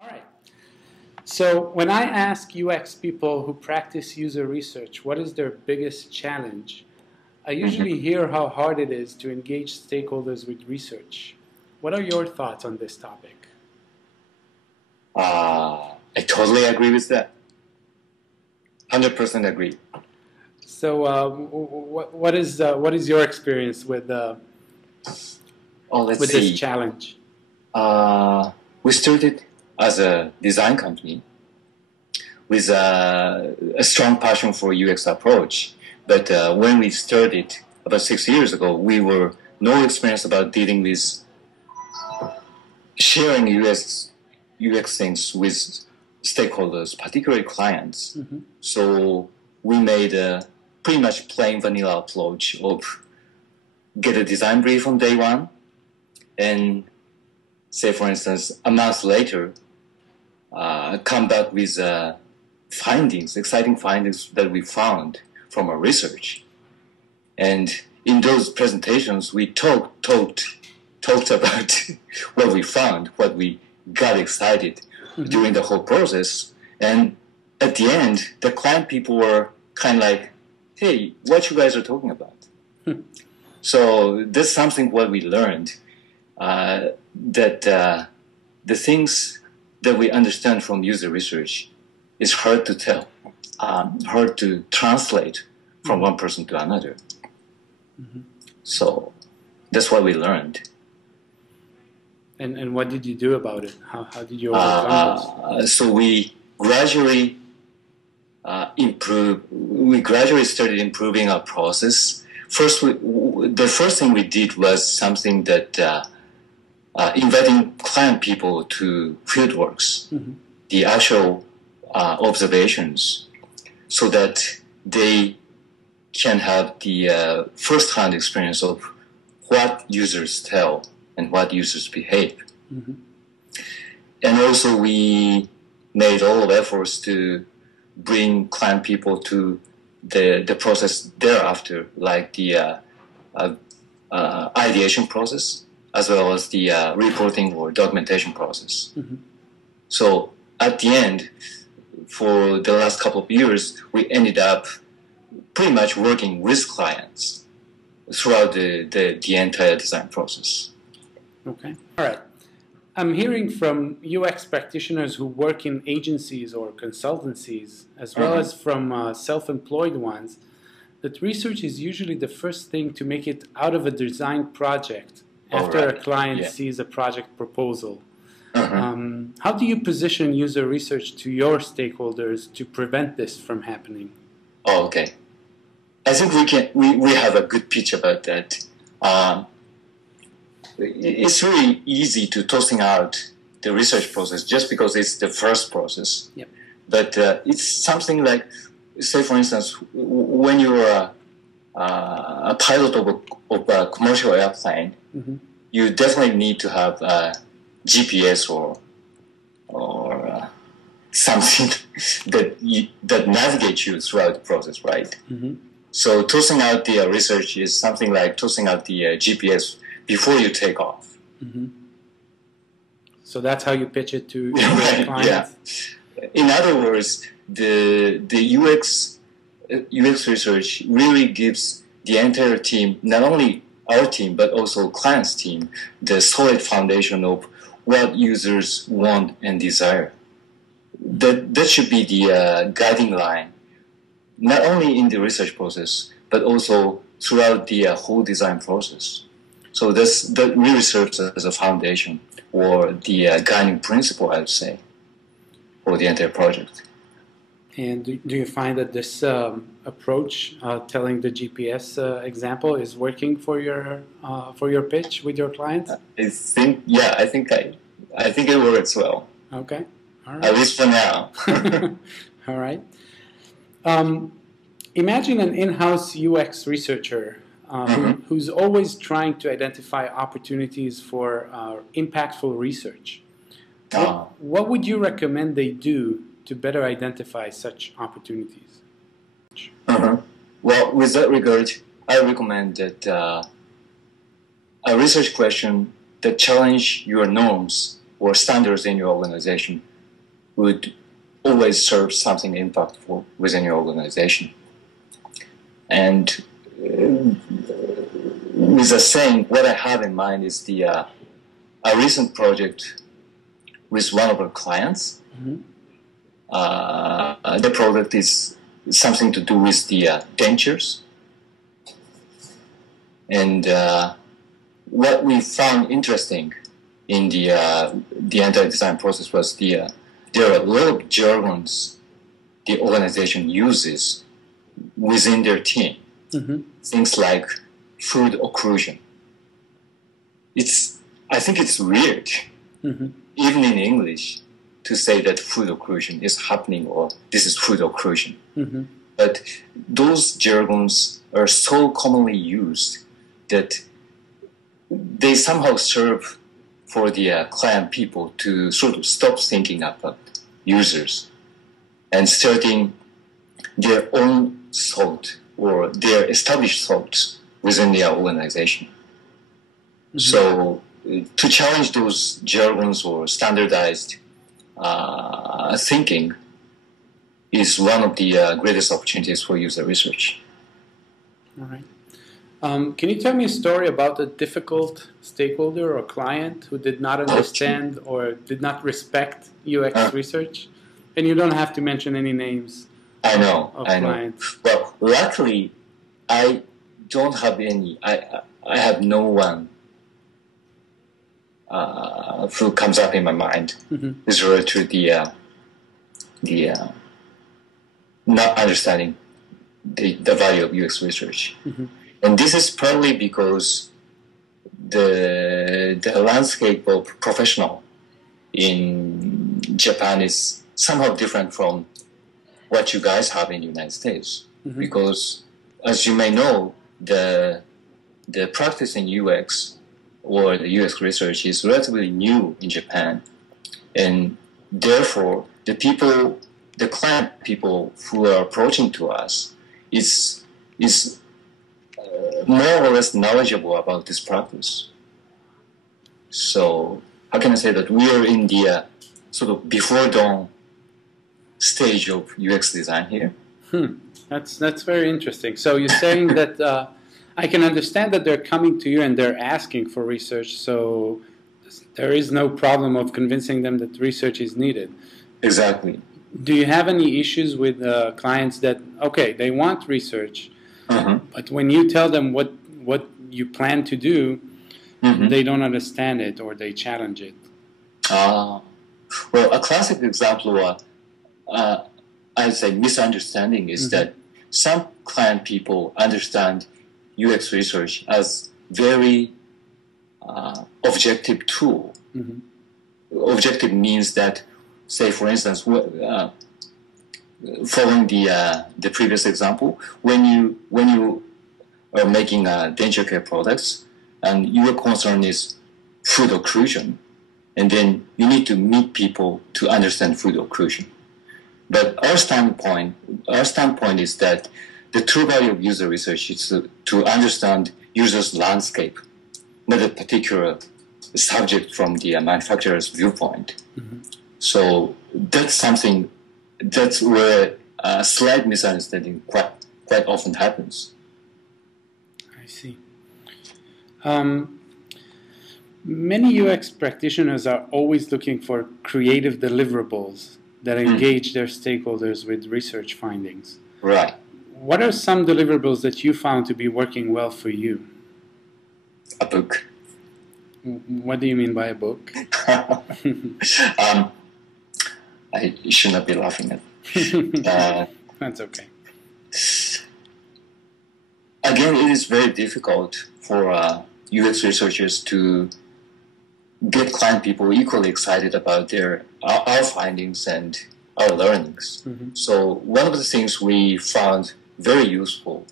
All right. So when I ask UX people who practice user research, what is their biggest challenge? I usually hear how hard it is to engage stakeholders with research. What are your thoughts on this topic? I totally agree with that. 100% agree. So what is your experience with this challenge? We started as a design company with a strong passion for UX approach. But when we started about 6 years ago, we were no experience about dealing with sharing UX things with stakeholders, particularly clients. Mm-hmm. So we made a pretty much plain vanilla approach of get a design brief on day one, and say, for instance, a month later, come back with exciting findings that we found from our research. And in those presentations, we talked about what we found, what we got excited during the whole process. And at the end, the client people were kind of like, hey, what you guys are talking about? So that's something what we learned, that the things that we understand from user research is hard to tell, hard to translate from one person to another. Mm-hmm. So that's what we learned. And what did you do about it? How did you overcome this? So we gradually started improving our process. The first thing we did was something that inviting client people to fieldworks, the actual observations, so that they can have the first-hand experience of what users tell and what users behave. Mm-hmm. And also we made all of efforts to bring client people to the process thereafter, like the ideation process, as well as the reporting or documentation process. Mm-hmm. So at the end, for the last couple of years, we ended up pretty much working with clients throughout the entire design process. Okay. All right. I'm hearing from UX practitioners who work in agencies or consultancies, as well as from self-employed ones, that research is usually the first thing to make it out of a design project after a client sees a project proposal. How do you position user research to your stakeholders to prevent this from happening? Oh, okay. I think we have a good pitch about that. It's really easy to tossing out the research process just because it's the first process. Yep. But it's something like, say, for instance, when you're a pilot of a commercial airplane, you definitely need to have GPS or something that navigates you throughout the process, right? Mm-hmm. So tossing out the research is something like tossing out the GPS before you take off. Mm-hmm. So that's how you pitch it to your clients? Yeah. In other words, the UX research really gives the entire team, not only our team, but also client's team, the solid foundation of what users want and desire. That should be the guiding line, not only in the research process, but also throughout the whole design process. So that really serves as a foundation or the guiding principle, I would say, for the entire project. And do you find that this approach, telling the GPS example, is working for your pitch with your clients? I think it works well. Okay, all right. At least for now. All right. Imagine an in-house UX researcher who's always trying to identify opportunities for impactful research. What would you recommend they do to better identify such opportunities? Well, with that regard, I recommend that a research question that challenge your norms or standards in your organization would always serve something impactful within your organization. And with the saying, what I have in mind is a recent project with one of our clients. The project is something to do with the dentures. And what we found interesting in the entire design process was there are a lot of jargons the organization uses within their team. Things like food occlusion. I think it's weird, even in English, to say that food occlusion is happening or this is food occlusion. But those jargons are so commonly used that they somehow serve for the client people to sort of stop thinking about users and starting their own thought or their established thoughts within their organization. So to challenge those jargons or standardized thinking is one of the greatest opportunities for user research. All right. Can you tell me a story about a difficult stakeholder or client who did not understand or did not respect UX research? And you don't have to mention any names. I know. Clients. Well, luckily, I don't have any. I have no one who comes up in my mind is related to the not understanding the value of UX research. And this is partly because the landscape of professional in Japan is somehow different from what you guys have in the United States. Because, as you may know, the practice in UX or the UX research is relatively new in Japan. And therefore, the client people who are approaching to us is more or less knowledgeable about this practice. So how can I say that we are in the sort of before dawn stage of UX design here? That's very interesting. So you're saying that I can understand that they're coming to you and they're asking for research, so there is no problem of convincing them that research is needed. Exactly. Do you have any issues with clients that, okay, they want research, but when you tell them what you plan to do, they don't understand it or they challenge it? Well, a classic example of, I'd say, misunderstanding is that some client people understand UX research as very objective tool. Objective means that, say, for instance, following the previous example, when you are making denture care products and your concern is food occlusion, and then you need to meet people to understand food occlusion. But our standpoint is that the true value of user research is to understand users' landscape, not a particular subject from the manufacturer's viewpoint. So that's where a slight misunderstanding quite often happens. I see. Many UX practitioners are always looking for creative deliverables that engage their stakeholders with research findings. Right. What are some deliverables that you found to be working well for you? A book. What do you mean by a book? I should not be laughing at. That's okay. Again, it is very difficult for UX researchers to get client people equally excited about our findings and our learnings. So one of the things we found very useful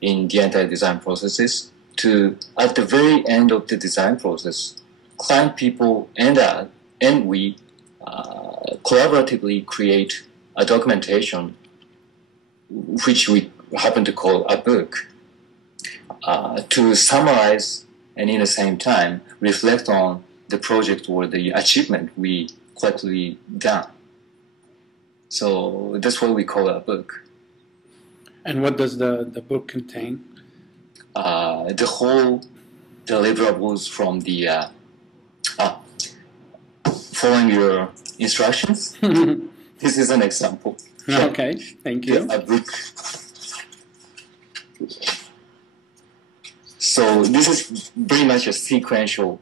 in the entire design process is to, at the very end of the design process, client people and we collaboratively create a documentation, which we happen to call a book, to summarize and in the same time reflect on the project or the achievement we collectively done. So that's what we call a book. And what does the book contain? The whole deliverables from the following your instructions. This is an example. Okay, thank you. A book. So this is very much a sequential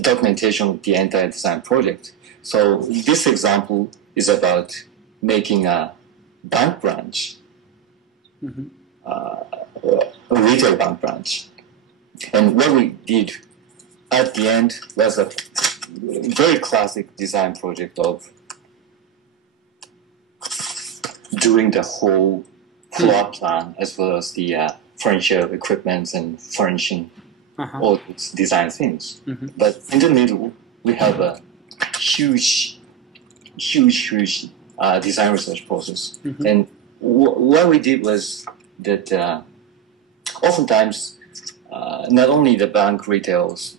documentation of the entire design project. So this example is about making a bank branch, a retail bank branch. And what we did at the end was a very classic design project of doing the whole floor plan as well as the furniture equipment and furnishing all these design things. But in the middle, we have a huge design research process. And what we did was that oftentimes not only the bank retails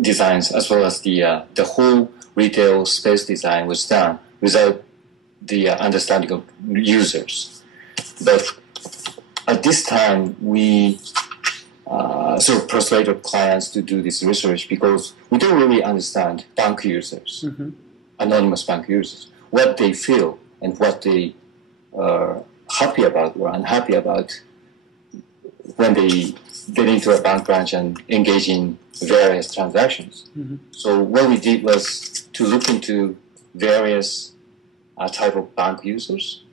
designs as well as the whole retail space design was done without the understanding of users. But at this time, we sort of persuaded clients to do this research because we don't really understand bank users, anonymous bank users, what they feel and what they are happy about or unhappy about when they get into a bank branch and engage in various transactions. So what we did was to look into various type of bank users,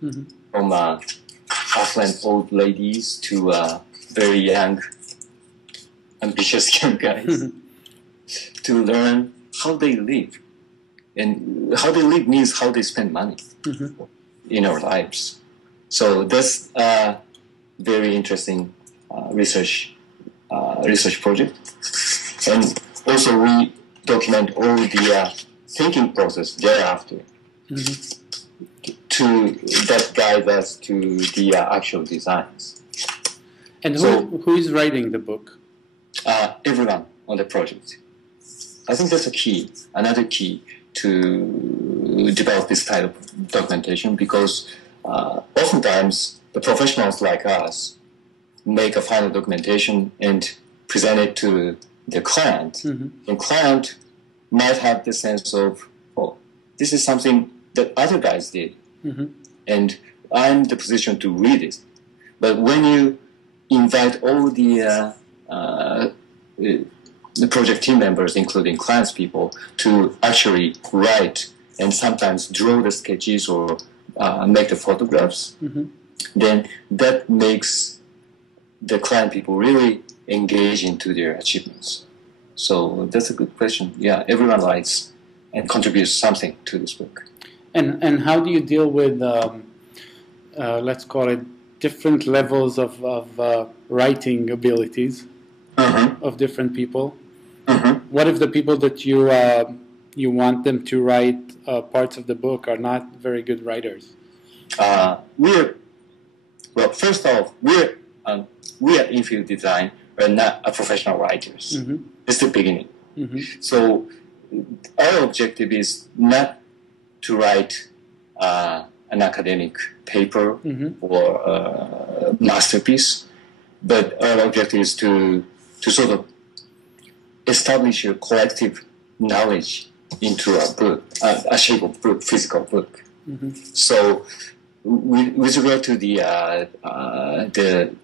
from affluent old ladies to very young, ambitious young guys, to learn how they live. And how they live means how they spend money in our lives. So that's a very interesting research project. And also we document all the thinking process thereafter that guides us to the actual designs. And who is writing the book? Everyone on the project. I think that's a key, another key to develop this type of documentation, because oftentimes the professionals like us make a final documentation and present it to the client. And client might have the sense of, oh, this is something that other guys did, and I'm in the position to read it. But when you invite all the project team members, including clients people, to actually write and sometimes draw the sketches or make the photographs, then that makes the client people really engage into their achievements. So that's a good question. Yeah, everyone writes and contributes something to this book. And how do you deal with, let's call it, different levels of writing abilities of different people? What if the people that you want them to write parts of the book are not very good writers? First off, we at Infield Design are not professional writers. It's the beginning. So our objective is not to write an academic paper or a masterpiece, but our objective is to sort of establish a collective knowledge into a book, a shape of book, physical book. So with regard to the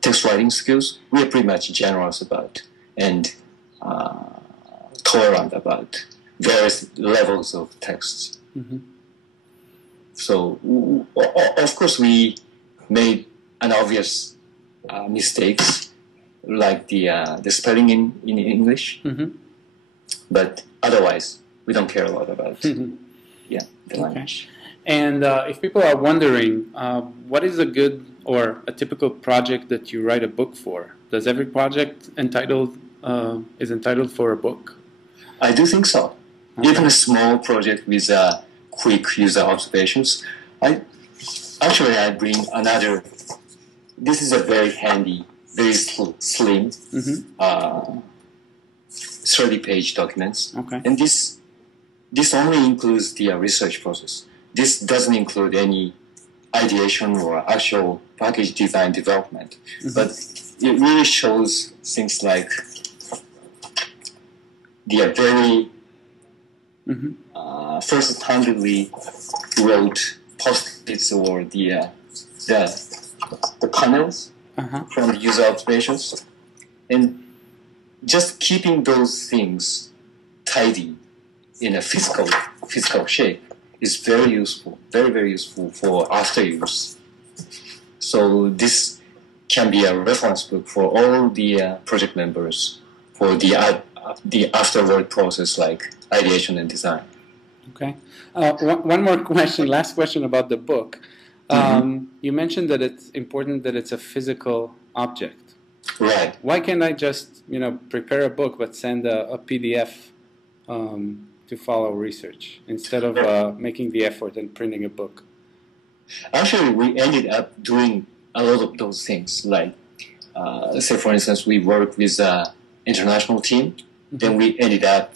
text writing skills, we are pretty much generous about and tolerant about various levels of texts. So of course we made an obvious mistakes, like the spelling in English, but otherwise we don't care a lot about the language. And if people are wondering, what is a good or a typical project that you write a book for? Does every project is entitled for a book? I do think so. Even a small project with quick user observations. I bring another. This is a very handy, very slim, 30-page documents. Okay. And this only includes the research process. This doesn't include any ideation or actual package design development. But it really shows things like the very first-handedly wrote post-its or the panels from the user observations, and just keeping those things tidy in a physical shape is very useful, very useful for after use. So this can be a reference book for all the project members for the afterward process like ideation and design. Okay. One more question, last question about the book. You mentioned that it's important that it's a physical object. Right. Why can't I just, prepare a book but send a PDF to follow research instead of making the effort and printing a book? Actually, we ended up doing a lot of those things. Like, say for instance, we worked with an international team. Then we ended up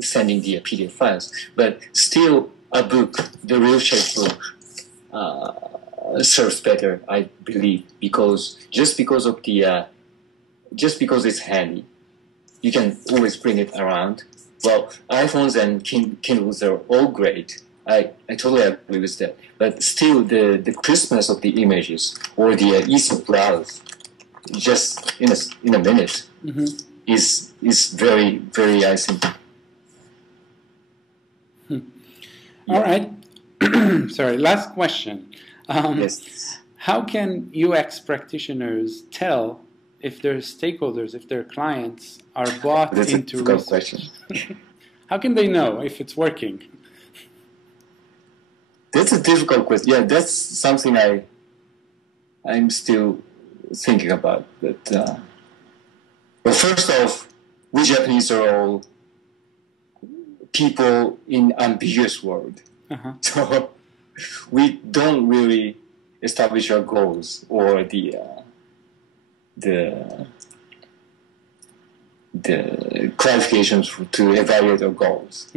sending the PDF files. But still, a book, the real shape book, serves better, I believe, because just because it's handy, you can always bring it around. Well, iPhones and Kindles are all great. I totally agree with that. But still, the crispness of the images or the ease of browse, just in a minute, is very, very, I think. All right. Sorry, last question. Yes. How can UX practitioners tell if their stakeholders, if their clients are bought into research? Question. How can they know if it's working? That's a difficult question. Yeah, that's something I'm still thinking about. But well, first off, we Japanese are all people in ambiguous world. So we don't really establish our goals or the clarifications to evaluate our goals.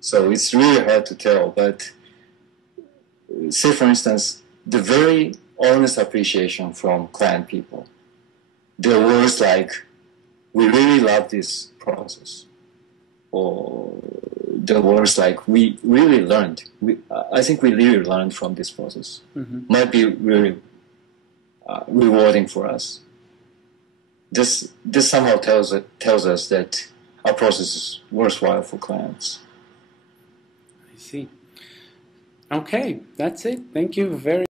So it's really hard to tell. But say, for instance, the very honest appreciation from client people. There are words like, "We really love this process," or the words like, "We really learned." I think we really learned from this process. Might be really rewarding for us. This somehow tells us that our process is worthwhile for clients. I see. Okay, that's it. Thank you very